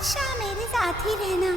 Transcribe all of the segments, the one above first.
हमेशा मेरे साथ ही रहना।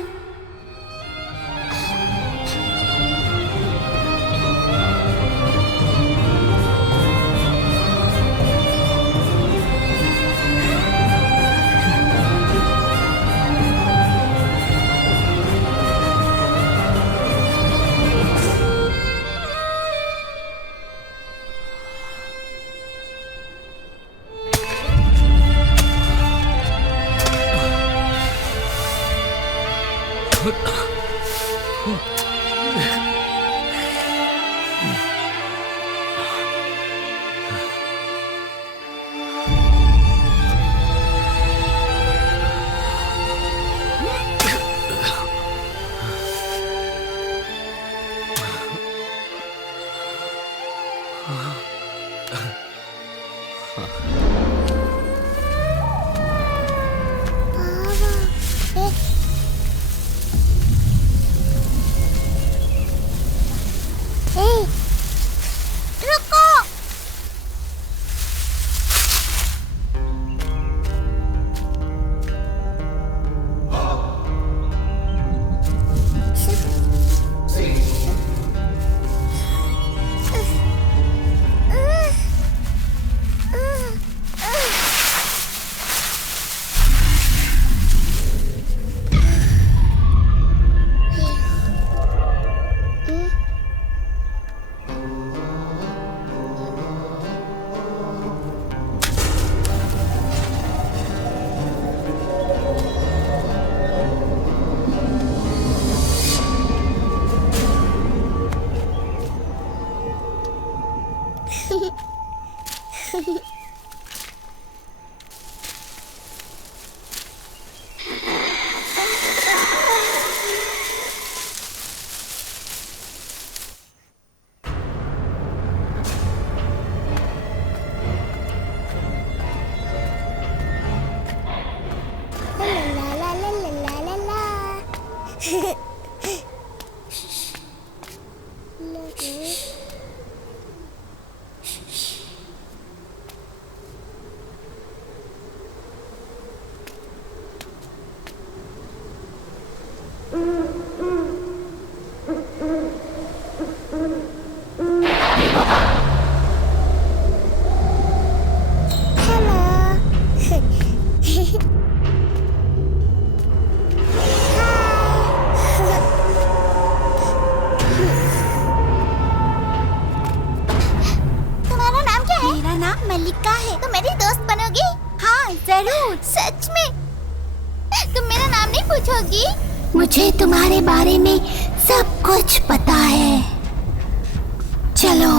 मल्लिका है। तुम मेरी दोस्त बनोगी? हाँ जरूर। सच में? तुम मेरा नाम नहीं पूछोगी? मुझे तुम्हारे बारे में सब कुछ पता है। चलो।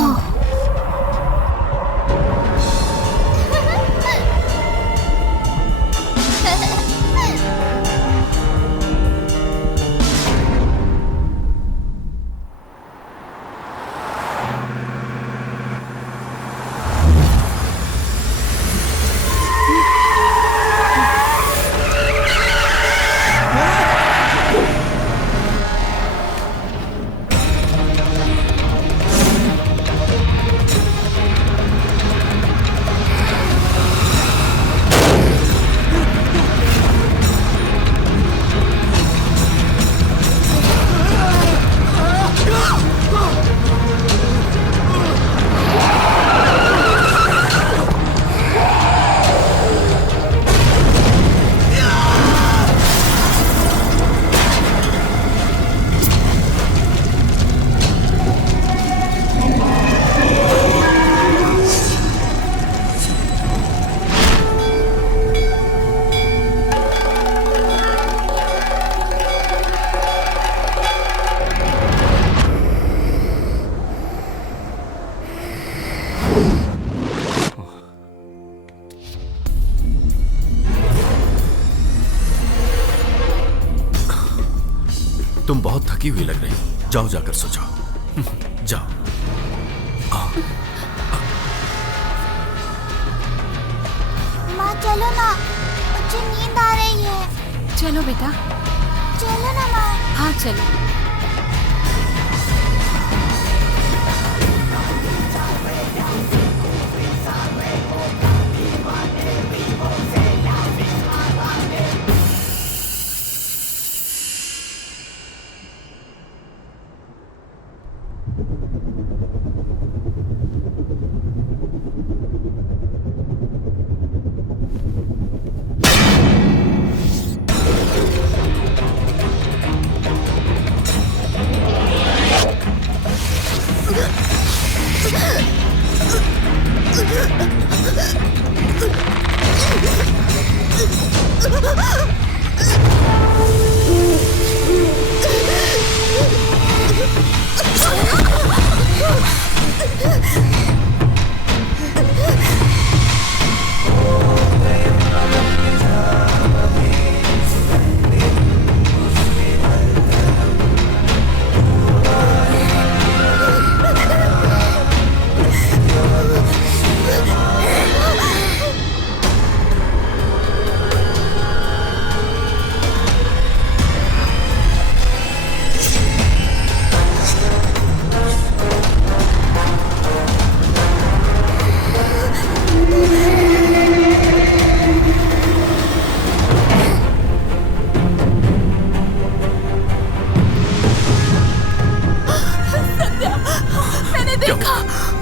तुम बहुत थकी हुई लग रही। जाओ जाकर सो जाओ। जाओ। माँ चलो ना, मुझे नींद आ रही है। चलो बेटा। चलो ना माँ। हाँ चलो।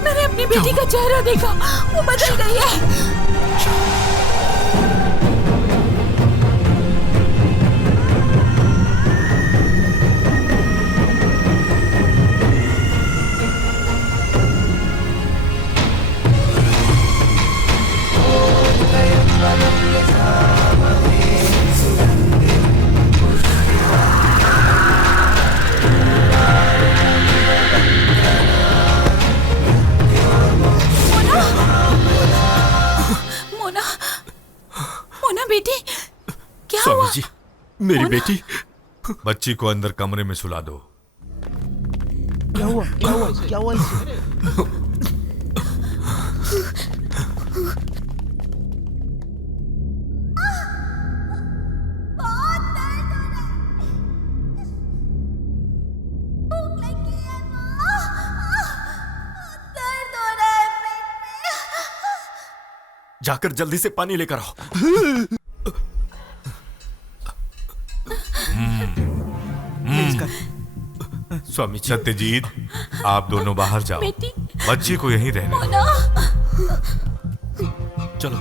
मैंने अपनी बेटी का चेहरा देखा, वो बदल गई है। बेटी क्या हुआ? स्वामी जी, मेरी बेटी। बच्ची को अंदर कमरे में सुला दो। क्या हुआ? क्या हुआ? क्या हुआ इसे? जाकर जल्दी से पानी लेकर आओ। स्वामी सत्यजीत, आप दोनों बाहर जाओ। बेटी, बच्ची को यहीं रहने दो। चलो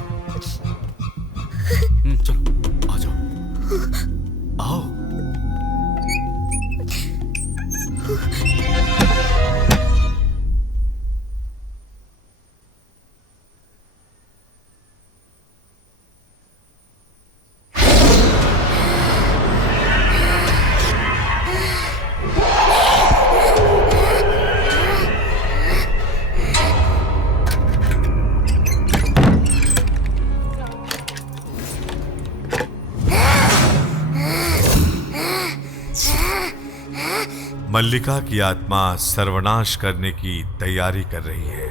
चलो, आ जाओ, आओ। मल्लिका की आत्मा सर्वनाश करने की तैयारी कर रही है।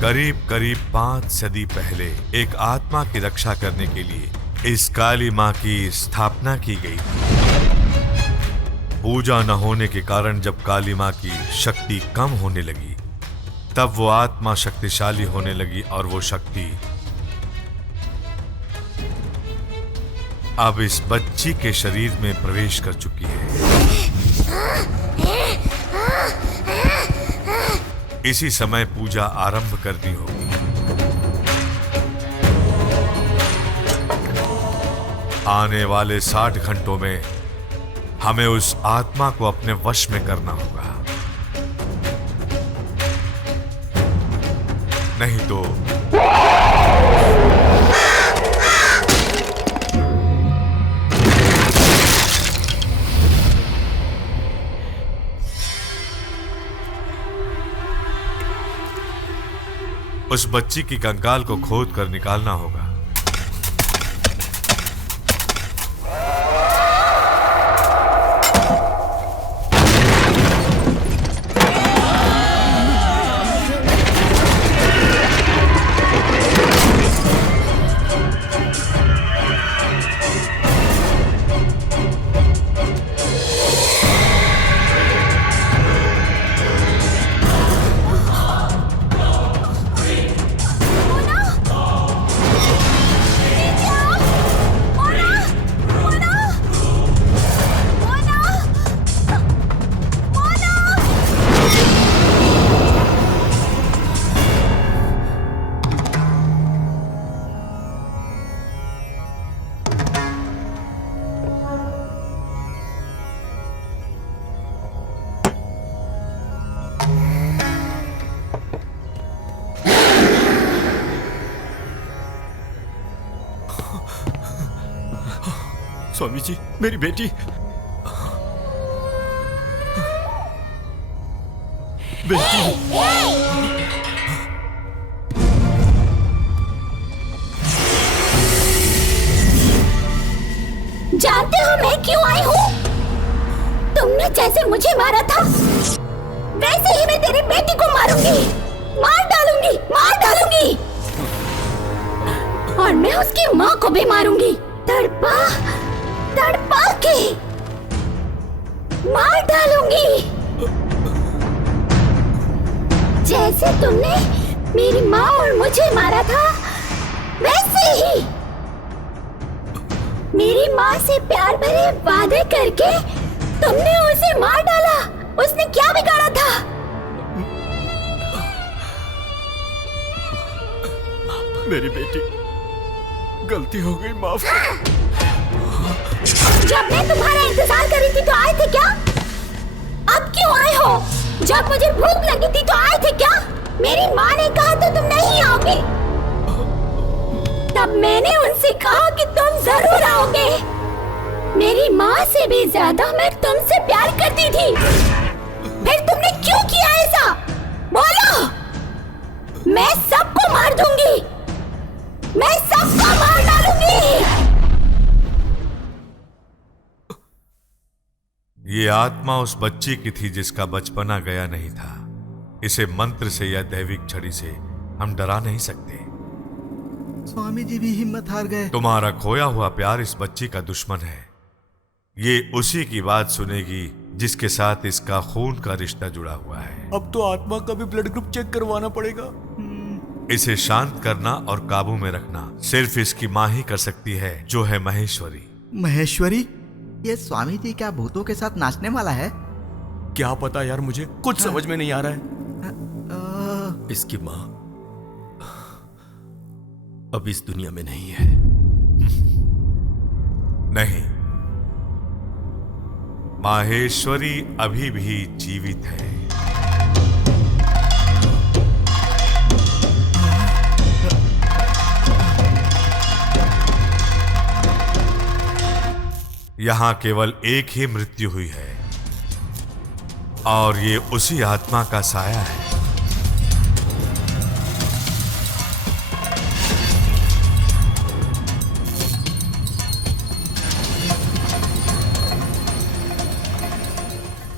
करीब करीब 5 सदी पहले एक आत्मा की रक्षा करने के लिए इस काली मां की स्थापना की गई थी। पूजा न होने के कारण जब काली मां की शक्ति कम होने लगी, तब वो आत्मा शक्तिशाली होने लगी और वो शक्ति अब इस बच्ची के शरीर में प्रवेश कर चुकी है। इसी समय पूजा आरंभ करनी होगी। आने वाले 60 घंटों में हमें उस आत्मा को अपने वश में करना होगा, नहीं तो उस बच्ची की कंकाल को खोद कर निकालना होगा। स्वामी जी, मेरी बेटी जानते हो मैं क्यों आई हूँ? तुमने जैसे मुझे मारा था वैसे ही मैं तेरी बेटी को मारूंगी, मार डालूंगी और मैं उसकी माँ को भी मारूंगी, तड़पा के मार डालूंगी। जैसे तुमने मेरी माँ और मुझे मारा था वैसे ही मेरी माँ से प्यार भरे वादे करके तुमने उसे मार डाला। उसने क्या बिगाड़ा था? मेरी बेटी, गलती हो गई, माफ। जब मैं तुम्हारा इंतजार कर रही थी तो आए थे क्या? अब क्यों आए हो? जब मुझे भूख लगी थी तो आए थे क्या? मेरी माँ ने कहा तो तुम नहीं आओगे। तब मैंने उनसे कहा कि तुम जरूर आओगे। मेरी माँ से भी ज्यादा मैं तुमसे प्यार करती थी। फिर तुमने क्यों किया ऐसा? बोलो। मैं सबको मार दूंगी, मैं सबको मार डालूंगी। ये आत्मा उस बच्ची की थी जिसका बचपना गया नहीं था। इसे मंत्र से या दैविक छड़ी से हम डरा नहीं सकते। स्वामी जी भी हिम्मत हार गए। तुम्हारा खोया हुआ प्यार इस बच्ची का दुश्मन है। ये उसी की बात सुनेगी जिसके साथ इसका खून का रिश्ता जुड़ा हुआ है। अब तो आत्मा का भी ब्लड ग्रुप चेक करवाना पड़ेगा। इसे शांत करना और काबू में रखना सिर्फ इसकी माँ ही कर सकती है, जो है महेश्वरी। महेश्वरी? ये स्वामी जी क्या भूतों के साथ नाचने वाला है? क्या पता यार, मुझे कुछ समझ में नहीं आ रहा है। इसकी माँ अब इस दुनिया में नहीं है। नहीं, माहेश्वरी अभी भी जीवित है। यहां केवल एक ही मृत्यु हुई है और ये उसी आत्मा का साया है।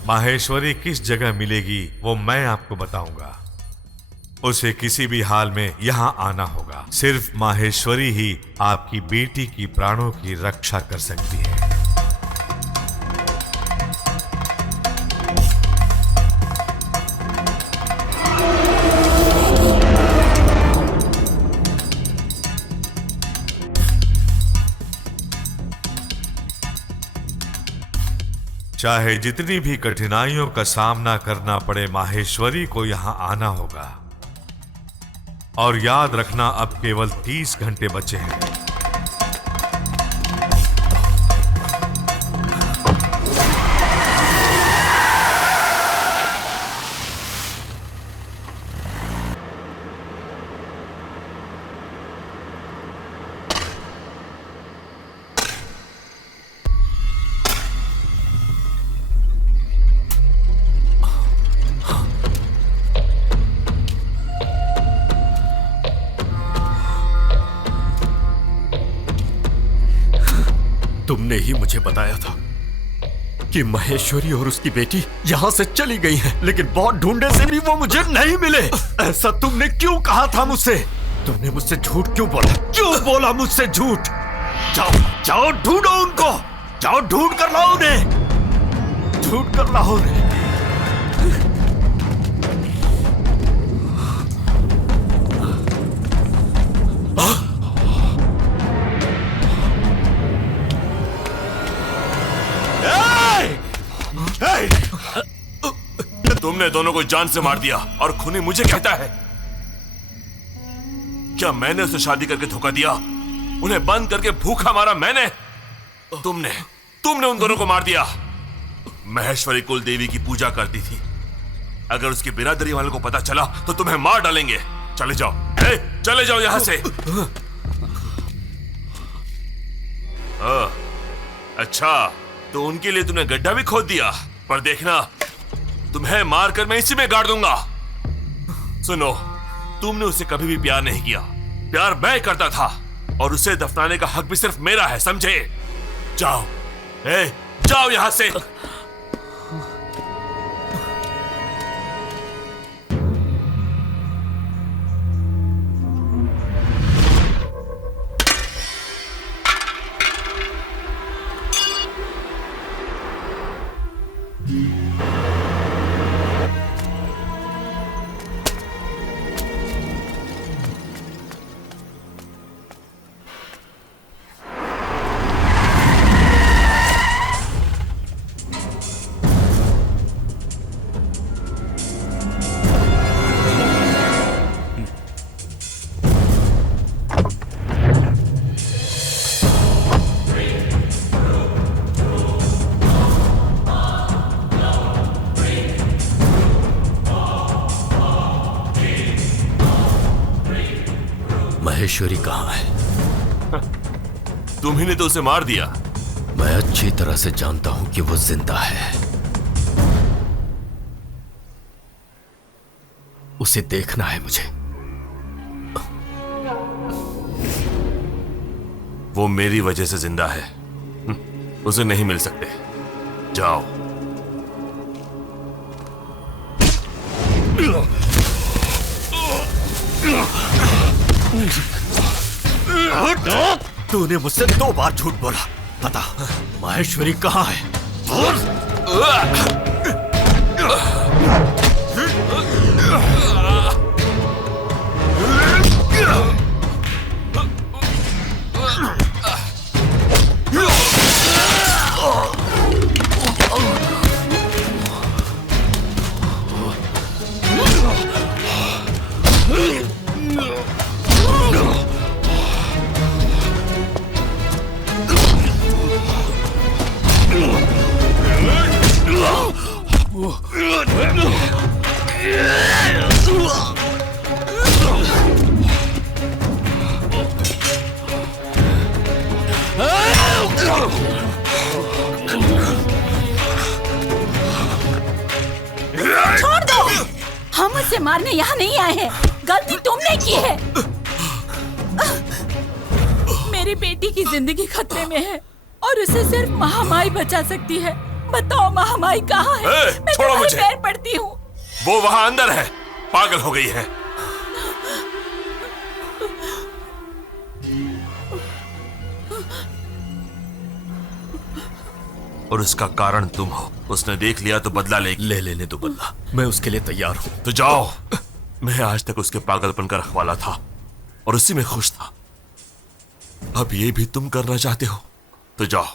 माहेश्वरी किस जगह मिलेगी वो मैं आपको बताऊंगा। उसे किसी भी हाल में यहां आना होगा। सिर्फ माहेश्वरी ही आपकी बेटी की प्राणों की रक्षा कर सकती है। चाहे जितनी भी कठिनाइयों का सामना करना पड़े, माहेश्वरी को यहां आना होगा। और याद रखना, अब केवल 30 घंटे बचे हैं। तुमने ही मुझे बताया था कि महेश्वरी और उसकी बेटी यहां से चली गई हैं, लेकिन बहुत ढूंढने से भी वो मुझे नहीं मिले। ऐसा तुमने क्यों कहा था मुझसे? तुमने मुझसे झूठ क्यों बोला? क्यों बोला मुझसे झूठ? जाओ जाओ ढूंढो उनको, जाओ ढूंढ कर लाओ उन्हें, ढूंढ कर लाओ उन्हें। तुमने दोनों को जान से मार दिया और खूनी मुझे कहता है। क्या मैंने उसे शादी करके धोखा दिया? उन्हें बंद करके भूखा मारा मैंने? तुमने उन दोनों को मार दिया। महेश्वरी कुल देवी की पूजा करती थी। अगर उसकी बिरादरी वालों को पता चला तो तुम्हें मार डालेंगे। चले जाओ, चले जाओ यहां से। अच्छा, तो उनके लिए तूने गड्ढा भी खोद दिया। पर देखना, तुम्हें मारकर मैं इसी में गाड़ दूंगा। सुनो, तुमने उसे कभी भी प्यार नहीं किया। प्यार मैं करता था और उसे दफनाने का हक भी सिर्फ मेरा है, समझे? जाओ, जाओ यहां से। महेश्वरी कहाँ है? तुम्ही ने तो उसे मार दिया। मैं अच्छी तरह से जानता हूं कि वो जिंदा है। उसे देखना है मुझे। वो मेरी वजह से जिंदा है, उसे नहीं मिल सकते। जाओ। तूने मुझसे 2 बार झूठ बोला। बता, महेश्वरी कहाँ है? छोड़ दो, हम उसे मारने यहाँ नहीं आए हैं। गलती तुमने की है। मेरी बेटी की जिंदगी खतरे में है और उसे सिर्फ महामाई बचा सकती है। बताओ महामाई कहाँ है? मैं छोड़ो तुम्हारे मुझे। पैर पड़ती हूँ। वो वहां अंदर है, पागल हो गई है। और उसका कारण तुम हो। उसने देख लिया तो बदला ले लेने दो बदला। मैं उसके लिए तैयार हूं। तो जाओ। मैं आज तक उसके पागलपन का रखवाला था और उसी में खुश था। अब ये भी तुम करना चाहते हो तो जाओ।